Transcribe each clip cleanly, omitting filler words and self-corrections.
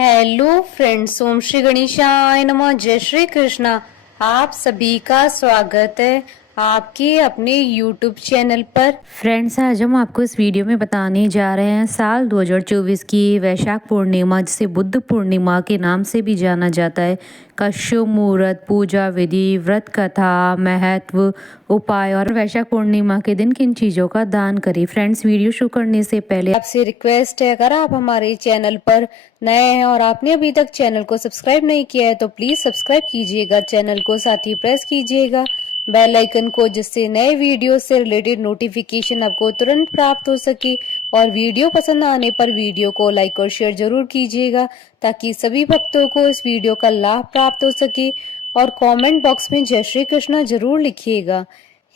Hello friends, ओम श्री गणेशाय नमः। जय श्री कृष्णा। आप सभी का स्वागत है आपके अपने YouTube चैनल पर। फ्रेंड्स, आज हम आपको इस वीडियो में बताने जा रहे हैं साल 2024 की वैशाख पूर्णिमा, जिसे बुद्ध पूर्णिमा के नाम से भी जाना जाता है, का शुभ मुहूर्त, पूजा विधि, व्रत कथा, महत्व, उपाय और वैशाख पूर्णिमा के दिन किन चीज़ों का दान करें। फ्रेंड्स, वीडियो शुरू करने से पहले आपसे रिक्वेस्ट है, अगर आप हमारे चैनल पर नए हैं और आपने अभी तक चैनल को सब्सक्राइब नहीं किया है तो प्लीज सब्सक्राइब कीजिएगा चैनल को, साथ ही प्रेस कीजिएगा बेल आइकन को, जिससे नए वीडियो से रिलेटेड नोटिफिकेशन आपको तुरंत प्राप्त हो सके। और वीडियो पसंद आने पर वीडियो को लाइक और शेयर जरूर कीजिएगा ताकि सभी भक्तों को इस वीडियो का लाभ प्राप्त हो सके। और कमेंट बॉक्स में जय श्री कृष्णा जरूर लिखिएगा।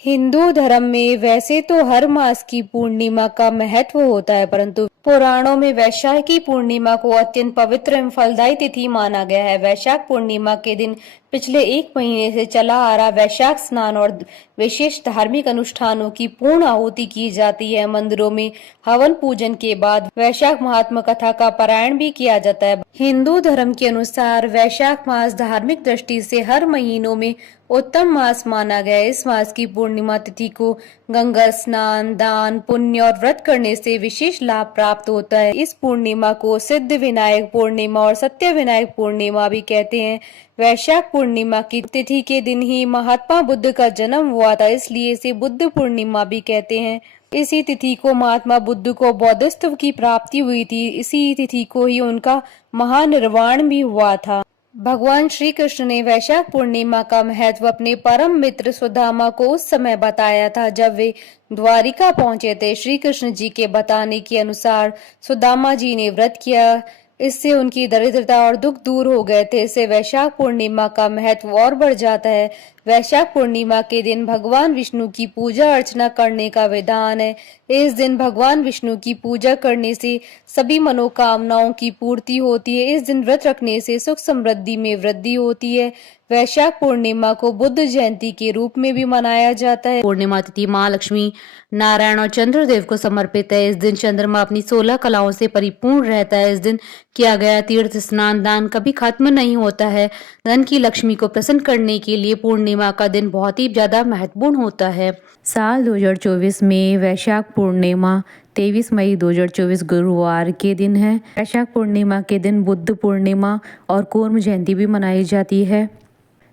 हिंदू धर्म में वैसे तो हर मास की पूर्णिमा का महत्व होता है, परंतु पुराणों में वैशाख की पूर्णिमा को अत्यंत पवित्र एवं फलदायी तिथि माना गया है। वैशाख पूर्णिमा के दिन पिछले 1 महीने से चला आ रहा वैशाख स्नान और विशेष धार्मिक अनुष्ठानों की पूर्ण आहुति की जाती है। मंदिरों में हवन पूजन के बाद वैशाख महात्मा कथा का पारायण भी किया जाता है। हिंदू धर्म के अनुसार वैशाख मास धार्मिक दृष्टि से हर महीनों में उत्तम मास माना गया है। इस मास की पूर्णिमा तिथि को गंगा स्नान, दान, पुण्य और व्रत करने से विशेष लाभ प्राप्त होता है। इस पूर्णिमा को सिद्ध विनायक पूर्णिमा और सत्य विनायक पूर्णिमा भी कहते हैं। वैशाख पूर्णिमा की तिथि के दिन ही महात्मा बुद्ध का जन्म हुआ था, इसलिए इसे बुद्ध पूर्णिमा भी कहते हैं। इसी तिथि को महात्मा बुद्ध को बौद्धत्व की प्राप्ति हुई थी। इसी तिथि को ही उनका महानिर्वाण भी हुआ था। भगवान श्री कृष्ण ने वैशाख पूर्णिमा का महत्व अपने परम मित्र सुदामा को उस समय बताया था जब वे द्वारिका पहुंचे थे। श्री कृष्ण जी के बताने के अनुसार सुदामा जी ने व्रत किया, इससे उनकी दरिद्रता और दुख दूर हो गए थे। इससे वैशाख पूर्णिमा का महत्व और बढ़ जाता है। वैशाख पूर्णिमा के दिन भगवान विष्णु की पूजा अर्चना करने का विधान है। इस दिन भगवान विष्णु की पूजा करने से सभी मनोकामनाओं की पूर्ति होती है। इस दिन व्रत रखने से सुख समृद्धि में वृद्धि होती है। वैशाख पूर्णिमा को बुद्ध जयंती के रूप में भी मनाया जाता है। पूर्णिमा तिथि माँ लक्ष्मी, नारायण और चंद्रदेव को समर्पित है। इस दिन चंद्रमा अपनी 16 कलाओं से परिपूर्ण रहता है। इस दिन किया गया तीर्थ स्नान दान कभी खत्म नहीं होता है। धन की लक्ष्मी को प्रसन्न करने के लिए पूर्णिमा का दिन बहुत ही ज्यादा महत्वपूर्ण होता है। साल 2024 में वैशाख पूर्णिमा 23 मई 2024 गुरुवार के दिन है। वैशाख पूर्णिमा के दिन बुद्ध पूर्णिमा और कूर्म जयंती भी मनाई जाती है।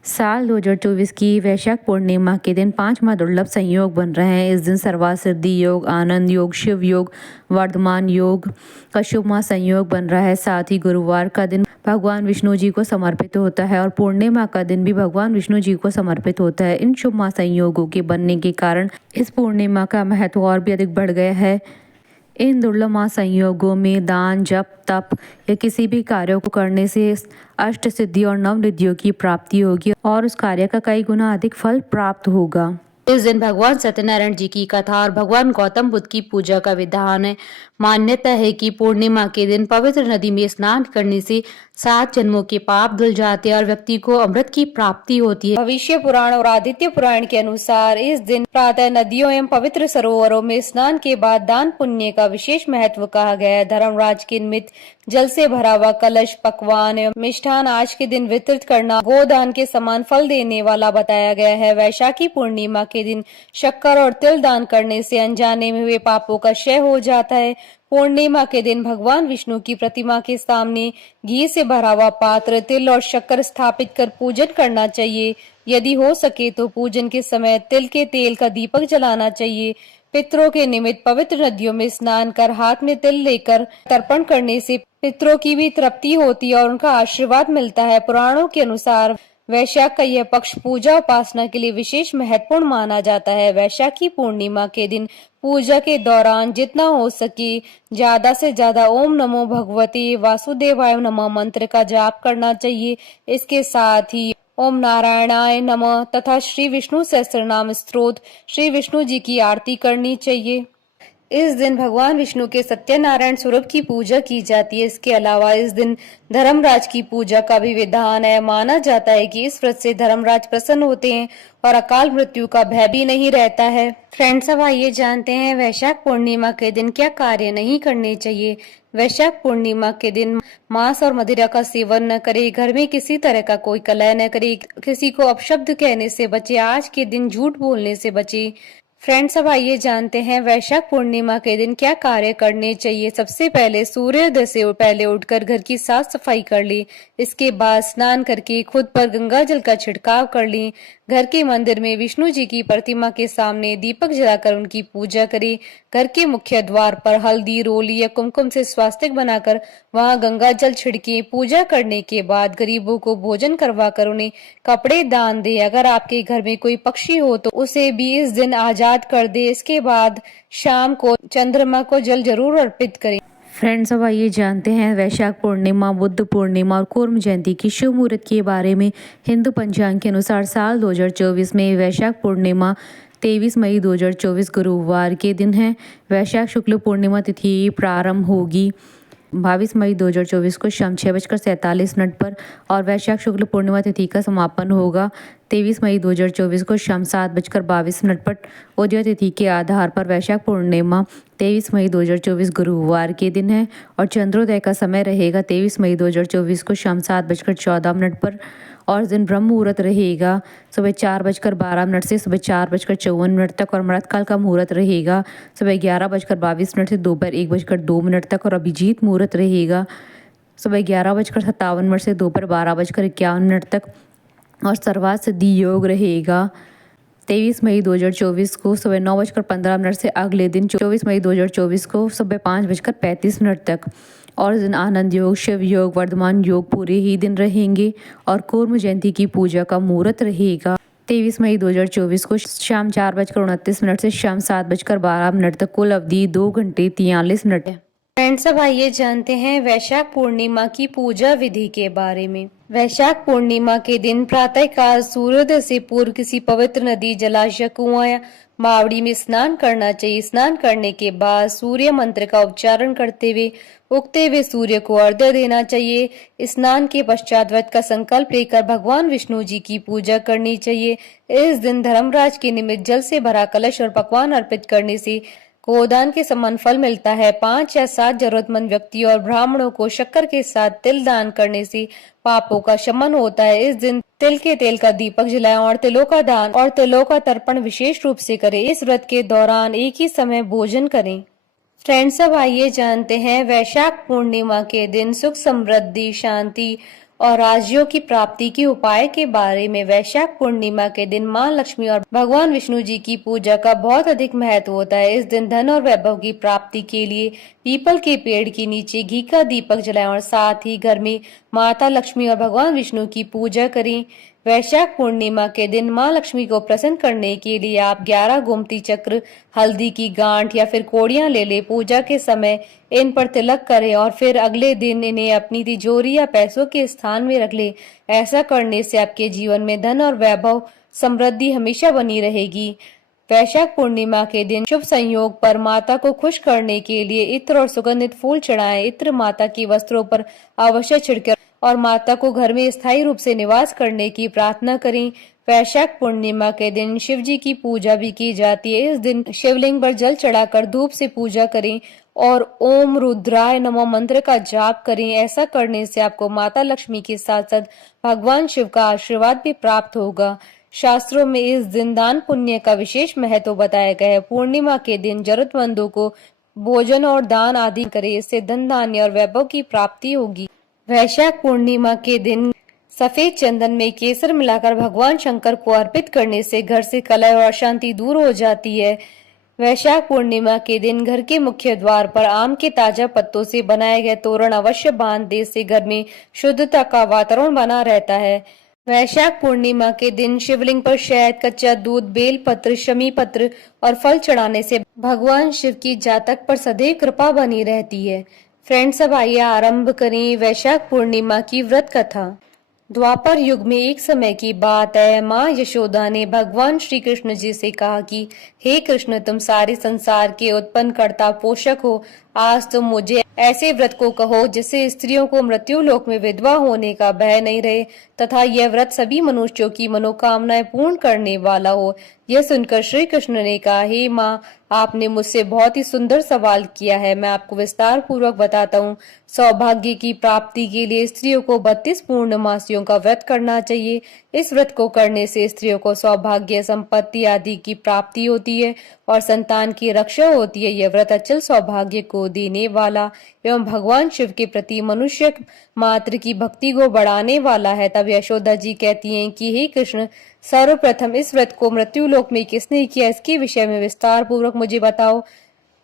साल 2024 की वैशाख पूर्णिमा के दिन 5 माह दुर्लभ संयोग बन रहे हैं। इस दिन सर्वासिद्धि योग, आनंद योग, शिव योग, वर्धमान योग का शुभ माह संयोग बन रहा है। साथ ही गुरुवार का दिन भगवान विष्णु जी को समर्पित होता है और पूर्णिमा का दिन भी भगवान विष्णु जी को समर्पित होता है। इन शुभ माह संयोगों के बनने के कारण इस पूर्णिमा का महत्व और भी अधिक बढ़ गया है। इन दुर्लभ माह संयोगों में दान, जप, तप या किसी भी कार्यों को करने से अष्ट सिद्धि और नव निधियों की प्राप्ति होगी और उस कार्य का कई गुना अधिक फल प्राप्त होगा। इस दिन भगवान सत्यनारायण जी की कथा और भगवान गौतम बुद्ध की पूजा का विधान है। मान्यता है कि पूर्णिमा के दिन पवित्र नदी में स्नान करने से 7 जन्मों के पाप धुल जाते हैं और व्यक्ति को अमृत की प्राप्ति होती है। भविष्य पुराण और आदित्य पुराण के अनुसार इस दिन प्रातः नदियों एवं पवित्र सरोवरों में स्नान के बाद दान पुण्य का विशेष महत्व कहा गया है। धर्मराज के निमित्त जल से भरा हुआ कलश, पकवान एवं मिष्ठान आज के दिन वितरित करना गोदान के समान फल देने वाला बताया गया है। वैशाखी पूर्णिमा के दिन शक्कर और तिल दान करने से अनजाने में हुए पापों का क्षय हो जाता है। पूर्णिमा के दिन भगवान विष्णु की प्रतिमा के सामने घी से भरा हुआ पात्र, तिल और शक्कर स्थापित कर पूजन करना चाहिए। यदि हो सके तो पूजन के समय तिल के तेल का दीपक जलाना चाहिए। पितरों के निमित्त पवित्र नदियों में स्नान कर हाथ में तिल लेकर तर्पण करने से पितरों की भी तृप्ति होती है और उनका आशीर्वाद मिलता है। पुराणों के अनुसार वैशाख का यह पक्ष पूजा उपासना के लिए विशेष महत्वपूर्ण माना जाता है। वैशाखी पूर्णिमा के दिन पूजा के दौरान जितना हो सके ज्यादा से ज्यादा ओम नमो भगवते वासुदेवाय नमः मंत्र का जाप करना चाहिए। इसके साथ ही ओम नारायणाय नमः तथा श्री विष्णु सहस्त्रनाम स्तोत्र, श्री विष्णु जी की आरती करनी चाहिए। इस दिन भगवान विष्णु के सत्यनारायण स्वरूप की पूजा की जाती है। इसके अलावा इस दिन धर्मराज की पूजा का भी विधान है। माना जाता है कि इस व्रत से धर्मराज प्रसन्न होते हैं और अकाल मृत्यु का भय भी नहीं रहता है। फ्रेंड्स, अब आइए जानते हैं वैशाख पूर्णिमा के दिन क्या कार्य नहीं करने चाहिए। वैशाख पूर्णिमा के दिन मांस और मदिरा का सेवन न करे, घर में किसी तरह का कोई कलह न करे, किसी को अपशब्द कहने से बचे, आज के दिन झूठ बोलने से बचे। फ्रेंड्स, अब आइए जानते हैं वैशाख पूर्णिमा के दिन क्या कार्य करने चाहिए। सबसे पहले सूर्योदय से पहले उठकर घर की साफ सफाई कर ली। इसके बाद स्नान करके खुद पर गंगा जल का छिड़काव कर ली। घर के मंदिर में विष्णु जी की प्रतिमा के सामने दीपक जलाकर उनकी पूजा करें। घर के मुख्य द्वार पर हल्दी, रोली या कुमकुम से स्वास्तिक बनाकर वहां गंगा जल छिड़के। पूजा करने के बाद गरीबों को भोजन करवाकर उन्हें कपड़े दान दे। अगर आपके घर में कोई पक्षी हो तो उसे भी इस दिन आजाद कर दे। इसके बाद शाम को चंद्रमा को जल जरूर अर्पित करें। फ्रेंड्स, अब आइए जानते हैं वैशाख पूर्णिमा, बुद्ध पूर्णिमा और कूर्म जयंती की शुभ मुहूर्त के बारे में। हिंदू पंचांग के अनुसार साल 2024 में वैशाख पूर्णिमा 23 मई 2024 गुरुवार के दिन है। वैशाख शुक्ल पूर्णिमा तिथि प्रारंभ होगी 22 मई 2024 को शाम 6:47 पर और वैशाख शुक्ल पूर्णिमा तिथि का समापन होगा 23 मई 2024 को शाम 7:22 पर। उदय तिथि के आधार पर वैशाख पूर्णिमा 23 मई 2024 गुरुवार के दिन है और चंद्रोदय का समय रहेगा 23 मई 2024 को शाम 7:14 पर और दिन ब्रह्म मुहूर्त रहेगा सुबह 4:12 से सुबह 4:54 तक और अमृतकाल का मुहूर्त रहेगा सुबह 11:22 से दोपहर 1:02 तक और अभिजीत मुहूर्त रहेगा सुबह 11:57 से दोपहर 12:51 तक और सर्वार्थ सिद्धि योग रहेगा 23 मई 2024 को सुबह 9:15 से अगले दिन 24 मई 2024 को सुबह 5:35 तक और दिन आनंद योग, शिव योग, वर्धमान योग पूरे ही दिन रहेंगे और कूर्म जयंती की पूजा का मुहूर्त रहेगा 23 मई 2024 को शाम 4:29 से शाम 7:12 तक। कुल अवधि 2 घंटे 43 मिनट है। फ्रेंड्स, अब आइए जानते हैं वैशाख पूर्णिमा की पूजा विधि के बारे में। वैशाख पूर्णिमा के दिन प्रातःकाल सूर्योदय से पूर्व किसी पवित्र नदी, जलाशय, कुआं या बावड़ी में स्नान करना चाहिए। स्नान करने के बाद सूर्य मंत्र का उच्चारण करते हुए उगते हुए सूर्य को अर्घ्य देना चाहिए। स्नान के पश्चात व्रत का संकल्प लेकर भगवान विष्णु जी की पूजा करनी चाहिए। इस दिन धर्मराज के निमित्त जल से भरा कलश और पकवान अर्पित करने से गोदान के समान फल मिलता है। 5 या 7 जरूरतमंद व्यक्ति और ब्राह्मणों को शक्कर के साथ तिल दान करने से पापों का शमन होता है। इस दिन तिल के तेल का दीपक जलाएं और तिलों का दान और तिलों का तर्पण विशेष रूप से करें। इस व्रत के दौरान एक ही समय भोजन करें। फ्रेंड्स, अब आइए जानते हैं वैशाख पूर्णिमा के दिन सुख, समृद्धि, शांति और राज्यों की प्राप्ति के उपाय के बारे में। वैशाख पूर्णिमा के दिन मां लक्ष्मी और भगवान विष्णु जी की पूजा का बहुत अधिक महत्व होता है। इस दिन धन और वैभव की प्राप्ति के लिए पीपल के पेड़ के नीचे घी का दीपक जलाएं और साथ ही घर में माता लक्ष्मी और भगवान विष्णु की पूजा करें। वैशाख पूर्णिमा के दिन मां लक्ष्मी को प्रसन्न करने के लिए आप 11 गोमती चक्र, हल्दी की गांठ या फिर कोड़ियां ले ले। पूजा के समय इन पर तिलक करें और फिर अगले दिन इन्हें अपनी तिजोरी या पैसों के स्थान में रख ले। ऐसा करने से आपके जीवन में धन और वैभव, समृद्धि हमेशा बनी रहेगी। वैशाख पूर्णिमा के दिन शुभ संयोग पर माता को खुश करने के लिए इत्र और सुगंधित फूल चढ़ाएं। इत्र माता के वस्त्रों पर अवश्य छिड़के और माता को घर में स्थायी रूप से निवास करने की प्रार्थना करें। वैशाख पूर्णिमा के दिन शिव जी की पूजा भी की जाती है। इस दिन शिवलिंग पर जल चढ़ाकर धूप से पूजा करें और ओम रुद्राय नमः मंत्र का जाप करें। ऐसा करने से आपको माता लक्ष्मी के साथ साथ भगवान शिव का आशीर्वाद भी प्राप्त होगा। शास्त्रों में इस दिन दान पुण्य का विशेष महत्व बताया गया है। पूर्णिमा के दिन जरूरतमंदों को भोजन और दान आदि करें, इससे धन, धान्य और वैभव की प्राप्ति होगी। वैशाख पूर्णिमा के दिन सफेद चंदन में केसर मिलाकर भगवान शंकर को अर्पित करने से घर से कलह और अशांति दूर हो जाती है। वैशाख पूर्णिमा के दिन घर के मुख्य द्वार पर आम के ताजा पत्तों से बनाए गए तोरण अवश्य बांध दे, से घर में शुद्धता का वातावरण बना रहता है। वैशाख पूर्णिमा के दिन शिवलिंग पर शहद, कच्चा दूध, बेल पत्र, शमी पत्र और फल चढ़ाने से भगवान शिव की जातक पर सदैव कृपा बनी रहती है। फ्रेंड्स, अब आइए आरंभ करें वैशाख पूर्णिमा की व्रत कथा। द्वापर युग में एक समय की बात है, माँ यशोदा ने भगवान श्री कृष्ण जी से कहा कि हे कृष्ण, तुम सारे संसार के उत्पन्न कर्ता पोषक हो। आज तुम मुझे ऐसे व्रत को कहो जिससे स्त्रियों को मृत्यु लोक में विधवा होने का भय नहीं रहे तथा यह व्रत सभी मनुष्यों की मनोकामनाएं पूर्ण करने वाला हो। यह सुनकर श्री कृष्ण ने कहा, हे माँ, आपने मुझसे बहुत ही सुंदर सवाल किया है। मैं आपको विस्तार पूर्वक बताता हूँ। सौभाग्य की प्राप्ति के लिए स्त्रियों को 32 पूर्णमासियों का व्रत करना चाहिए। इस व्रत को करने से स्त्रियों को सौभाग्य, संपत्ति आदि की प्राप्ति होती है और संतान की रक्षा होती है। यह व्रत अचल सौभाग्य को देने वाला एवं भगवान शिव के प्रति मनुष्य मात्र की भक्ति को बढ़ाने वाला है। तब यशोदा जी कहती हैं कि हे कृष्ण, सर्वप्रथम इस व्रत को मृत्यु लोक में किसने किया, इसके विषय में विस्तार पूर्वक मुझे बताओ।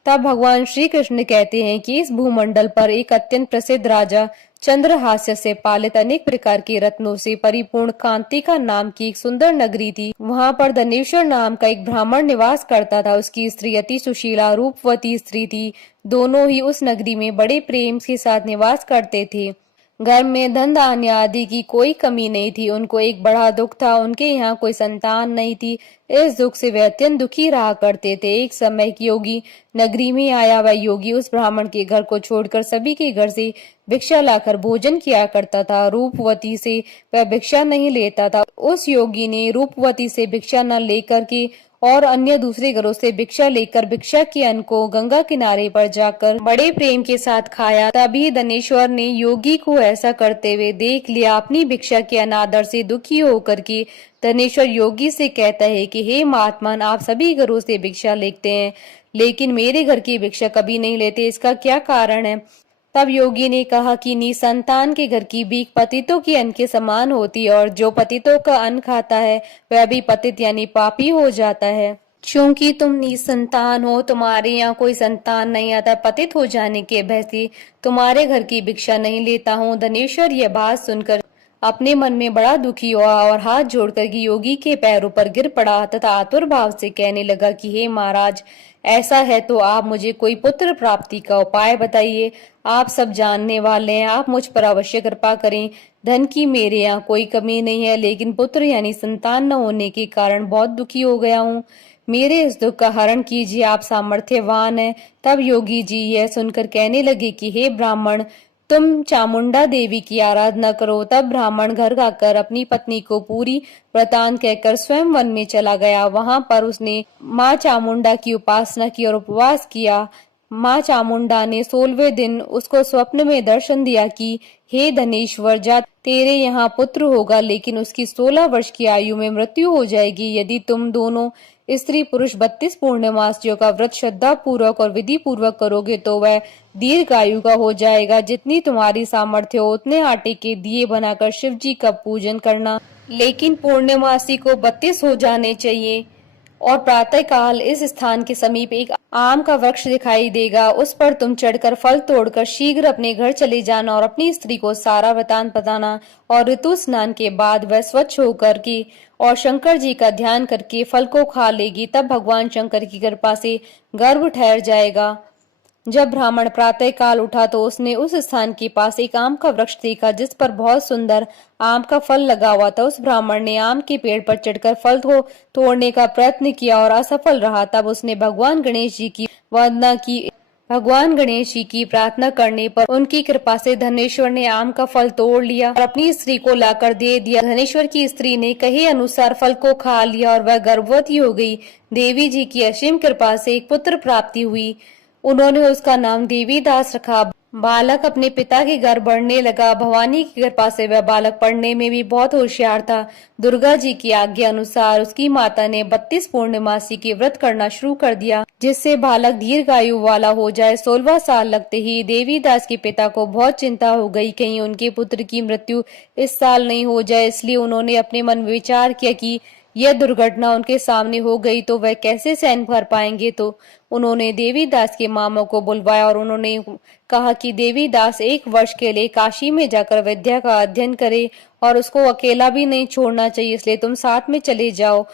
तब भगवान श्री कृष्ण कहते हैं कि इस भूमंडल पर एक अत्यंत प्रसिद्ध राजा चंद्रहास्य से पालित अनेक प्रकार के रत्नों से परिपूर्ण कांतिका नाम की एक सुंदर नगरी थी। वहां पर धनेश्वर नाम का एक ब्राह्मण निवास करता था। उसकी स्त्री अति सुशीला रूपवती स्त्री थी। दोनों ही उस नगरी में बड़े प्रेम के साथ निवास करते थे। घर में धन धान्य आदि की कोई कमी नहीं थी। उनको एक बड़ा दुख था, उनके यहाँ कोई संतान नहीं थी। इस दुख से वे अत्यंत दुखी रहा करते थे। एक समय एक योगी नगरी में आया। वह योगी उस ब्राह्मण के घर को छोड़कर सभी के घर से भिक्षा लाकर भोजन किया करता था। रूपवती से वह भिक्षा नहीं लेता था। उस योगी ने रूपवती से भिक्षा न लेकर के और अन्य दूसरे घरों से भिक्षा लेकर भिक्षा के अन्न को गंगा किनारे पर जाकर बड़े प्रेम के साथ खाया। तभी धनेश्वर ने योगी को ऐसा करते हुए देख लिया। अपनी भिक्षा के अनादर से दुखी होकर के धनेश्वर योगी से कहता है कि हे महात्मन, आप सभी घरों से भिक्षा लेते हैं लेकिन मेरे घर की भिक्षा कभी नहीं लेते, इसका क्या कारण है? तब योगी ने कहा कि निसंतान के घर की भीख पतितों के अन्न के समान होती है और जो पतितों का अन्न खाता है वह भी पतित यानी पापी हो जाता है। क्योंकि तुम निसंतान हो, तुम्हारे यहाँ कोई संतान नहीं आता, पतित हो जाने के भय से तुम्हारे घर की भिक्षा नहीं लेता हूँ। धनेश्वर यह बात सुनकर अपने मन में बड़ा दुखी हुआ और हाथ जोड़कर योगी के पैरों पर गिर पड़ा तथा आतुर भाव से कहने लगा कि हे महाराज, ऐसा है तो आप मुझे कोई पुत्र प्राप्ति का उपाय बताइए। आप सब जानने वाले हैं, आप मुझ पर अवश्य कृपा करें। धन की मेरे यहाँ कोई कमी नहीं है, लेकिन पुत्र यानी संतान न होने के कारण बहुत दुखी हो गया हूँ। मेरे इस दुख का हरण कीजिए, आप सामर्थ्यवान हैं। तब योगी जी यह सुनकर कहने लगे कि हे ब्राह्मण, तुम चामुंडा देवी की आराधना करो। तब ब्राह्मण घर आकर अपनी पत्नी को पूरी वृतांत कहकर स्वयं वन में चला गया। वहां पर उसने माँ चामुंडा की उपासना की और उपवास किया। माँ चामुंडा ने 16वें दिन उसको स्वप्न में दर्शन दिया कि हे धनेश्वर, जा तेरे यहाँ पुत्र होगा, लेकिन उसकी 16 वर्ष की आयु में मृत्यु हो जाएगी। यदि तुम दोनों स्त्री पुरुष 32 पूर्णमासियों का व्रत श्रद्धा पूर्वक और विधि पूर्वक करोगे तो वह दीर्घायु का हो जाएगा। जितनी तुम्हारी सामर्थ्य हो उतने आटे के दिए बनाकर शिव जी का पूजन करना, लेकिन पूर्णमासी को 32 हो जाने चाहिए। और प्रातः काल इस स्थान के समीप एक आम का वृक्ष दिखाई देगा, उस पर तुम चढ़कर फल तोड़कर शीघ्र अपने घर चले जाना और अपनी स्त्री को सारा वृतांत बताना। और ऋतु स्नान के बाद वह स्वच्छ होकर के और शंकर जी का ध्यान करके फल को खा लेगी। तब भगवान शंकर की कृपा से गर्भ ठहर जाएगा। जब ब्राह्मण प्रातः काल उठा तो उसने उस स्थान के पास एक आम का वृक्ष देखा जिस पर बहुत सुंदर आम का फल लगा हुआ था। उस ब्राह्मण ने आम के पेड़ पर चढ़कर फल को तोड़ने का प्रयत्न किया और असफल रहा। तब उसने भगवान गणेश जी की वंदना की। भगवान गणेश जी की प्रार्थना करने पर उनकी कृपा से धनेश्वर ने आम का फल तोड़ लिया और अपनी स्त्री को लाकर दे दिया। धनेश्वर की स्त्री ने कहे अनुसार फल को खा लिया और वह गर्भवती हो गई। देवी जी की असीम कृपा से एक पुत्र प्राप्ति हुई। उन्होंने उसका नाम देवीदास रखा। बालक अपने पिता के घर बढ़ने लगा। भवानी की कृपा से वह बालक पढ़ने में भी बहुत होशियार था। दुर्गा जी की आज्ञा अनुसार उसकी माता ने 32 पूर्णमासी के व्रत करना शुरू कर दिया, जिससे बालक दीर्घायु वाला हो जाए। 16वां साल लगते ही देवीदास के पिता को बहुत चिंता हो गई, कहीं उनके पुत्र की मृत्यु इस साल नहीं हो जाए। इसलिए उन्होंने अपने मन में विचार किया कि यह दुर्घटना उनके सामने हो गई तो वह कैसे सहन कर पाएंगे। तो उन्होंने देवीदास के मामों को बुलवाया और उन्होंने कहा कि देवीदास 1 वर्ष के लिए काशी में जाकर विद्या का अध्ययन करे और उसको अकेला भी नहीं छोड़ना चाहिए, इसलिए तुम साथ में चले जाओ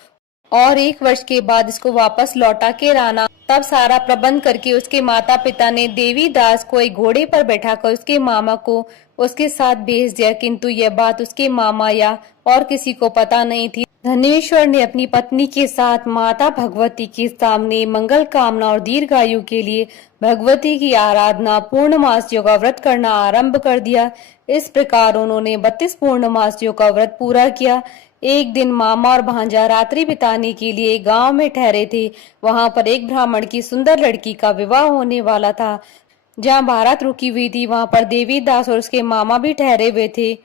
और 1 वर्ष के बाद इसको वापस लौटा के लाना। तब सारा प्रबंध करके उसके माता पिता ने देवी दास को एक घोड़े पर बैठाकर उसके मामा को उसके साथ भेज दिया, किंतु यह बात उसके मामा या और किसी को पता नहीं थी। धनेश्वर ने अपनी पत्नी के साथ माता भगवती के सामने मंगल कामना और दीर्घायु के लिए भगवती की आराधना पूर्णमासियों का व्रत करना आरंभ कर दिया। इस प्रकार उन्होंने 32 पूर्णमासियों का व्रत पूरा किया। एक दिन मामा और भांजा रात्रि बिताने के लिए गांव में ठहरे थे। वहां पर एक ब्राह्मण की सुंदर लड़की का विवाह होने वाला था। जहां बारात रुकी हुई थी वहां पर देवीदास और उसके मामा भी ठहरे हुए थे।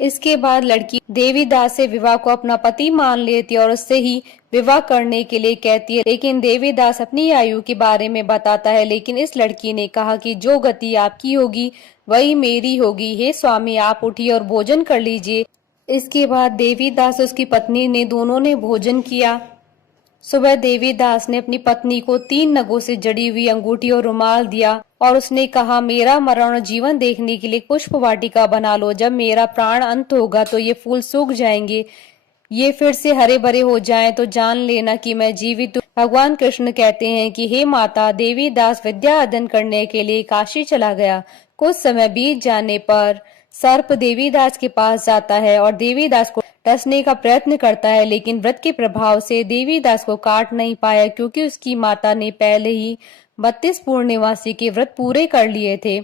इसके बाद लड़की देवीदास से विवाह को अपना पति मान लेती और उससे ही विवाह करने के लिए कहती है, लेकिन देवीदास अपनी आयु के बारे में बताता है। लेकिन इस लड़की ने कहा कि जो गति आपकी होगी वही मेरी होगी। हे स्वामी, आप उठिए और भोजन कर लीजिए। इसके बाद देवीदास उसकी पत्नी ने दोनों ने भोजन किया। सुबह देवीदास ने अपनी पत्नी को 3 नगों से जड़ी हुई अंगूठी और रुमाल दिया और उसने कहा, मेरा मरण और जीवन देखने के लिए पुष्प वाटिका बना लो। जब मेरा प्राण अंत होगा तो ये फूल सूख जाएंगे, ये फिर से हरे भरे हो जाएं तो जान लेना कि मैं जीवित हूँ। भगवान कृष्ण कहते हैं कि हे माता, देवीदास विद्या अध्ययन करने के लिए काशी चला गया। कुछ समय बीत जाने पर सर्प देवीदास के पास जाता है और देवीदास को डसने का प्रयत्न करता है, लेकिन व्रत के प्रभाव से देवीदास को काट नहीं पाया, क्योंकि उसकी माता ने पहले ही 32 पूर्णिमासी के व्रत पूरे कर लिए थे।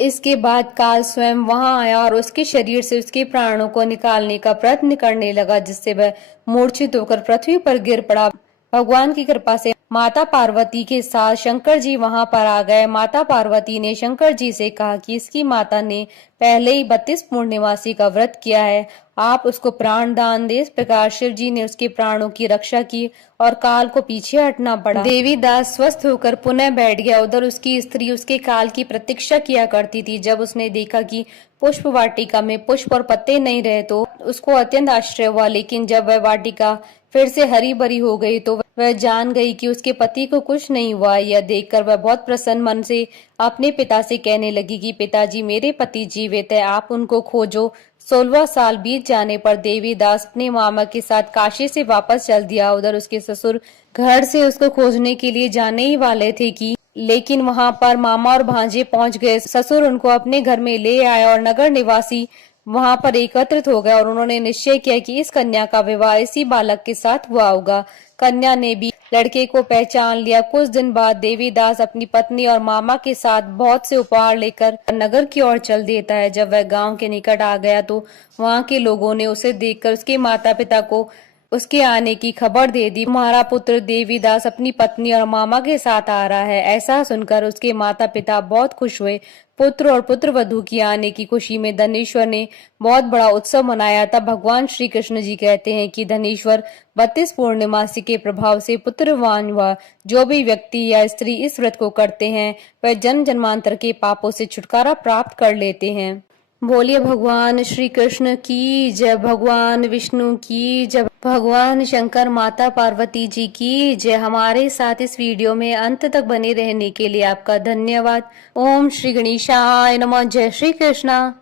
इसके बाद काल स्वयं वहां आया और उसके शरीर से उसके प्राणों को निकालने का प्रयत्न करने लगा, जिससे वह मूर्छित होकर पृथ्वी पर गिर पड़ा। भगवान की कृपा से माता पार्वती के साथ शंकर जी वहां पर आ गए। माता पार्वती ने शंकर जी से कहा कि इसकी माता ने पहले ही 32 पूर्णिमासी का व्रत किया है, आप उसको प्राण दान दे। इस प्रकार शिव जी ने उसके प्राणों की रक्षा की और काल को पीछे हटना पड़ा। देवीदास स्वस्थ होकर पुनः बैठ गया। उधर उसकी स्त्री उसके काल की प्रतीक्षा किया करती थी। जब उसने देखा कि पुष्प वाटिका में पुष्प और पत्ते नहीं रहे तो उसको अत्यंत आश्चर्य हुआ, लेकिन जब वह वाटिका फिर से हरी भरी हो गई तो वह जान गई कि उसके पति को कुछ नहीं हुआ। यह देखकर वह बहुत प्रसन्न मन से अपने पिता से कहने लगी कि पिताजी, मेरे पति जीवित है, आप उनको खोजो। 16वां साल बीत जाने पर देवीदास अपने मामा के साथ काशी से वापस चल दिया। उधर उसके ससुर घर से उसको खोजने के लिए जाने ही वाले थे कि लेकिन वहां पर मामा और भांजे पहुंच गए। ससुर उनको अपने घर में ले आए और नगर निवासी वहां पर एकत्रित हो गए और उन्होंने निश्चय किया कि इस कन्या का विवाह इसी बालक के साथ हुआ होगा। कन्या ने भी लड़के को पहचान लिया। कुछ दिन बाद देवीदास अपनी पत्नी और मामा के साथ बहुत से उपहार लेकर नगर की ओर चल देता है। जब वह गांव के निकट आ गया तो वहां के लोगों ने उसे देखकर उसके माता पिता को उसके आने की खबर दे दी। तुम्हारा पुत्र देवीदास अपनी पत्नी और मामा के साथ आ रहा है। ऐसा सुनकर उसके माता पिता बहुत खुश हुए। पुत्र और पुत्र वधू की आने की खुशी में धनेश्वर ने बहुत बड़ा उत्सव मनाया। तब भगवान श्री कृष्ण जी कहते हैं कि धनेश्वर 32 पूर्णिमासी के प्रभाव से पुत्रवान हुआ। जो भी व्यक्ति या स्त्री इस व्रत को करते हैं वह जन्म जन्मांतर के पापों से छुटकारा प्राप्त कर लेते हैं। बोलिए भगवान श्री कृष्ण की जय, भगवान विष्णु की जय, भगवान शंकर माता पार्वती जी की जय। हमारे साथ इस वीडियो में अंत तक बने रहने के लिए आपका धन्यवाद। ओम श्री गणेशाय नमः। जय श्री कृष्णा।